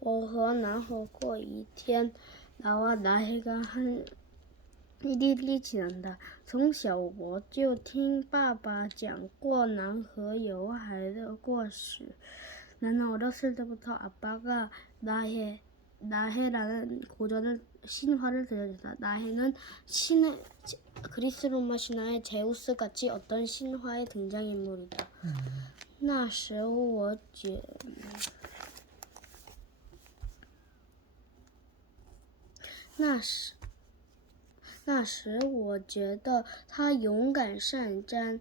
我和南河过一天，나와나해가 한 일일이 지난다. 从小我就听爸爸讲过南河有海的故事. 나는 어렸을 때부터 아빠가 나해 나해라는 고전을 신화를 들려줬다. 나해는 신의 그리스 로마 신화의 제우스 같이 어떤 신화의 등장인물이다. 那时我觉 那时，那时我觉得他勇敢善战。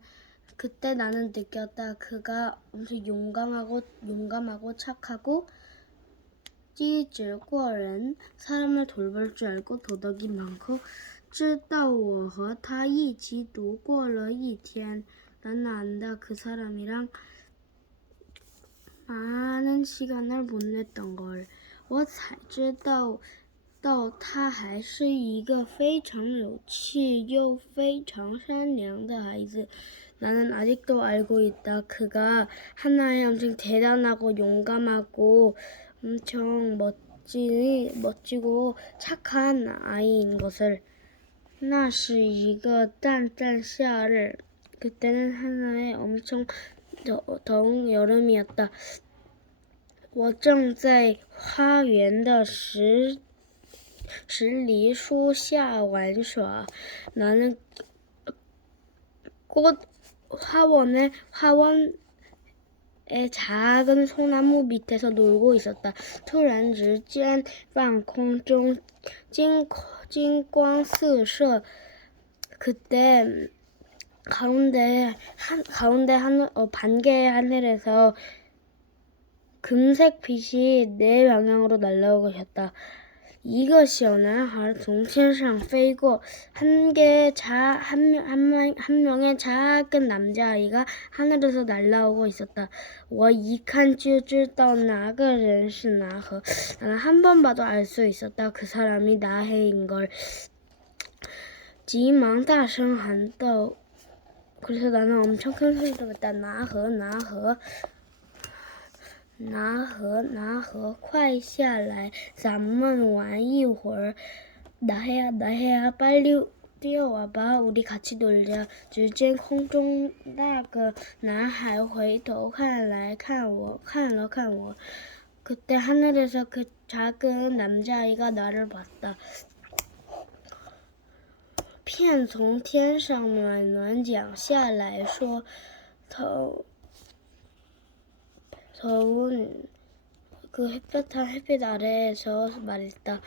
그때나는느꼈다그가엄청용감하고용감하고착하고机智过人，사람을돌볼줄알고도덕이많고直到我和他一起度过了一天，나는안다그사람이랑많은시간을보냈던걸，我才知道。 到他还是一个非常有趣又非常善良的孩子。나는아직도알고있다그가하나의엄청대단하고용감하고엄청멋지멋지고착한아이인것을那是一个淡淡夏日，그때는하나의엄청더더운여름이었다。我正在花园的石。 十梨树下玩耍。나는꽃화원의화원의작은소나무밑에서놀고있었다。突然之间，半空中金金光四射。그때가운데한가운데하늘어반개의하늘에서금색빛이내방향으로날아오고있었다 一个小男孩从天上飞过，한개자한명한명한명의작은남자아이가하늘에서날아오고있었다。我一看就知道哪个人是나해나는한번봐도알수있었다그사람이나해인 걸。 急忙大声喊道。그래서나는엄청큰소리로했다나해나해 拿河，拿河，快下来，咱们玩一会儿。나해야나해야빨리뛰어와봐우리같이놀자只见空中那个男孩回头看来看我，看了看我。그때하늘에서그작은남자아이가나를봤다片从天上暖暖讲下来说，头。 더운 그 햇볕한 햇빛 아래에서 말했다.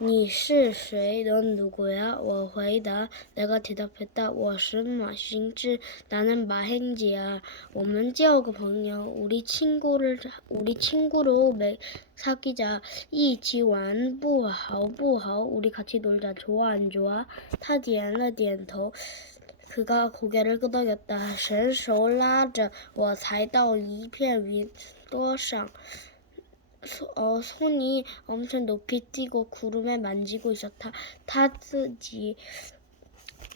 你是谁?넌 누구야? 我回答. 내가 대답했다. 我是马신지. 나는 마행지야. 我们交个朋友. 우리 친구를 우리 친구로 매, 사귀자. 一起玩不好不好. 우리 같이 놀자. 좋아 안 좋아? 他点了点头. 그가 고개를 끄덕였다. 伸手拉着我才到一片云 多上 어, 손이 엄청 높이 뛰고 구름에 만지고 있었다. 他自己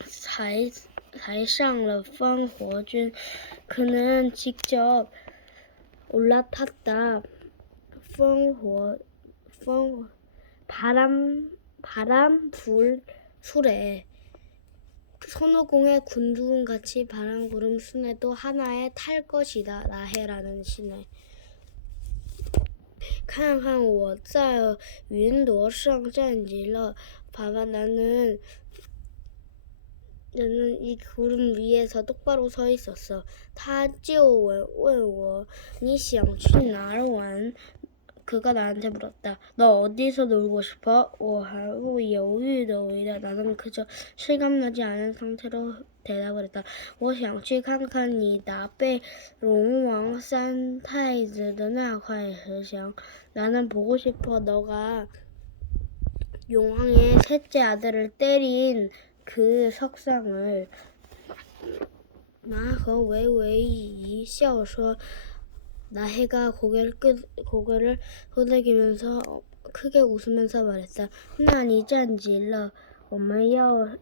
才才上了方火军 그는 직접 올라탔다. 烽火, 烽, 바람, 바람, 불, 술에 손오공의 군두운 같이 바람, 구름, 순에도 하나에 탈 것이다. 나해라는 신에. 看看我在云朵上站极了，爸爸，나는나는이구름위에서똑바로서있었어他就问问我你想去哪儿玩？ 그가나한테물었다너어디서놀고싶어我毫不犹豫地回答나는그저실감나지않은상태로대답을했다我想去看看你打败龙王三太子的那块石像。나는보고싶어너가용왕의셋째아들을때린그석상을나허웨웨이笑说。 나해가 고개를 끄, 고개를 흔들기면서 어, 크게 웃으면서 말했다. 난 이전지 일러 오면요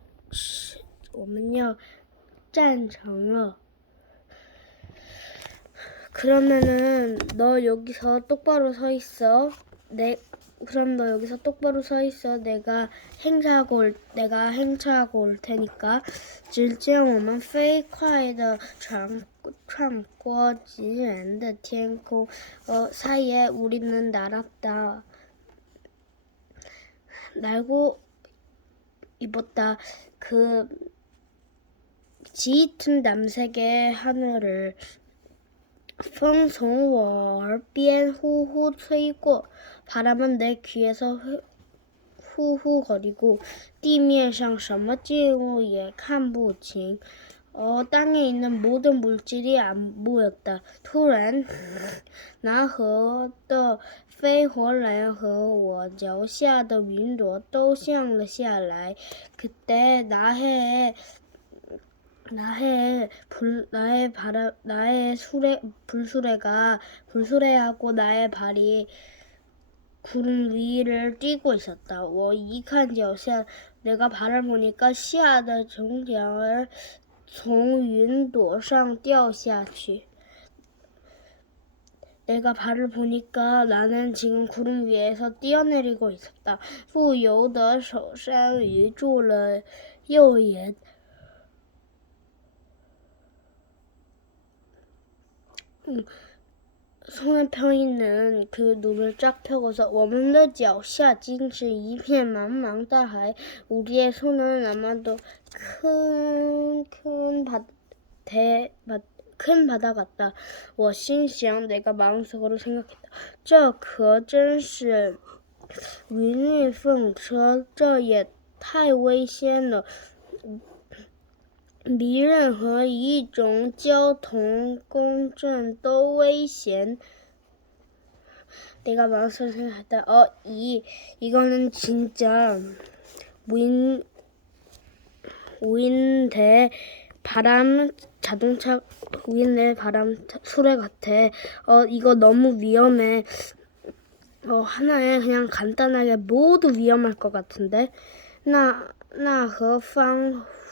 오면요 짠정러 그러면은 너 여기서 똑바로 서 있어. 내 그럼 너 여기서 똑바로 서 있어. 내가 행차하고 올, 내가 행차하고 올 테니까. 只见我们飞快的穿穿过极远的天空， 어, 사이에 우리는 날았다. 날고 입었다. 그 짙은 남색의 하늘을 风从我耳边呼呼吹过， 바람은 내 귀에서 후- 후후거리고 地面上什么静物也看不清. 어, 땅에 있는 모든 물질이 안 보였다. 突然，南河的飞活兰和我脚下的云朵都降了下来。 그때 나해에 나의 불 나의 바람 나의 수레 불수레가 불수레하고 나의 발이 구름 위를 뛰고 있었다. 我一看脚下 내가 발을 보니까 下的城墙儿从云朵上掉下去. 내가 발을 보니까 나는 지금 구름 위에서 뛰어내리고 있었다. 不由得手山鱼住了右眼。 손에 펴 있는 그 눈을 쫙 펴고서 我们的脚下竟是一片茫茫大海. 우리의 손은 아마도 큰큰 바, 대, 바, 큰 바다 같다. 我心想 내가 마음속으로 생각했다. 这可真是云运凤车，这也太危险了。 比任何一种交通工具都危险. 내가 마음속으로 생각했다. 어, 이 이거는 진짜 무인 우인대 바람 자동차 우인대 바람 수레 같아. 어, 이거 너무 위험해. 어, 하나에 그냥 간단하게 모두 위험할 것 같은데. 나, 나何方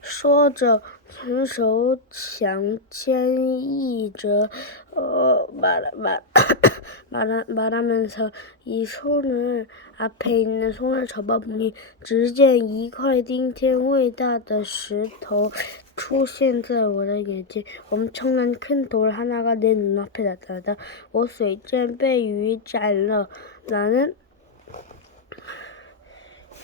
说着，伸手想牵引着，呃，말 말 말 말하면서 이 손을 앞에 있는 손을 잡아보니 只见一块惊天伟大的石头出现在我的眼前， 엄청난 큰 돌 하나가 내 눈앞에 나타났다. 我水箭被雨斩了. 나는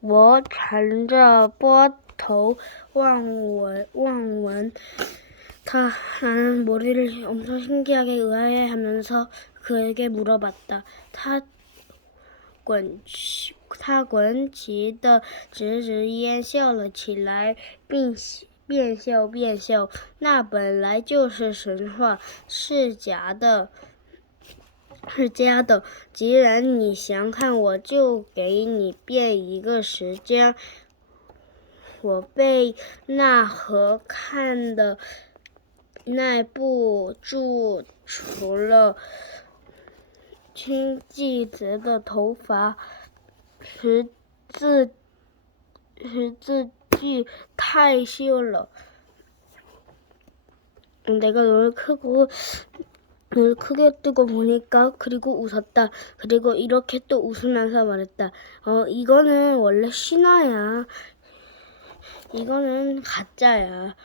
我缠着波头望闻望闻，他 나는 머리를 엄청 신기하게 의아해하면서 그에게 물어봤다. 他滚他滚起的直直烟笑了起来，并边笑边笑。那本来就是神话，是假的。 是家的。既然你想看，我就给你变一个时间。我被那和看的耐不住，除了清季泽的头发，十字十字句太秀了。那个罗克古。嗯 눈을 크게 뜨고 보니까 그리고 웃었다. 그리고 이렇게 또 웃으면서 말했다. 어, 이거는 원래 신화야. 이거는 가짜야.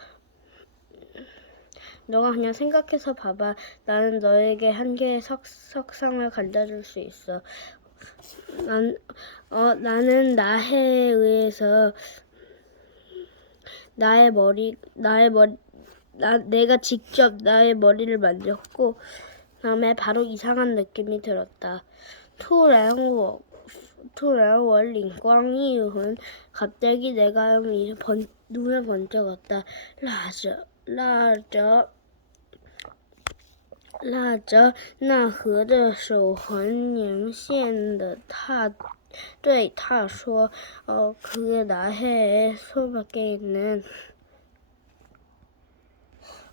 너가 그냥 생각해서 봐봐. 나는 너에게 한 개의 석, 석상을 가져줄 수 있어. 난, 어, 나는 나해에 의해서 나의 머리, 나의 머리, 나, 내가 직접 나의 머리를 만졌고, 다음에 바로 이상한 느낌이 들었다. 突然我突然我灵光一魂 갑자기 내가 이 번, 눈을 번쩍었다. 拉着拉着拉着那河的手很明显的他对他说：“哦，그 나해의 소밖에 있는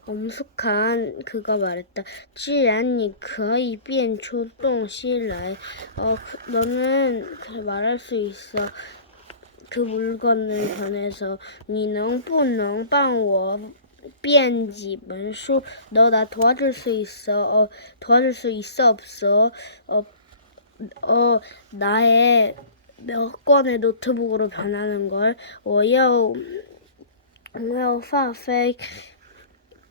엄숙한 그가 말했다. 既然你可以变出东西来, 어, 그- 너는 그 말할 수 있어. 그 물건을 변해서 你能不能帮我编几本书? 너 나 도와줄 수 있어? 어, 도와줄 수 있어 없어? 어, 어, 나의 몇 권의 노트북으로 변하는 걸. 我要我要发飞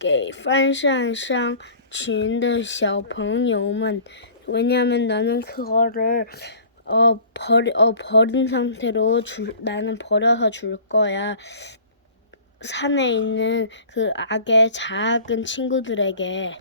给翻山上群的小朋友们. 왜냐면 나는 그거를 어 버리 어 버린 상태로 줄 나는 버려서 줄 거야. 산에 있는 그 악의 작은 친구들에게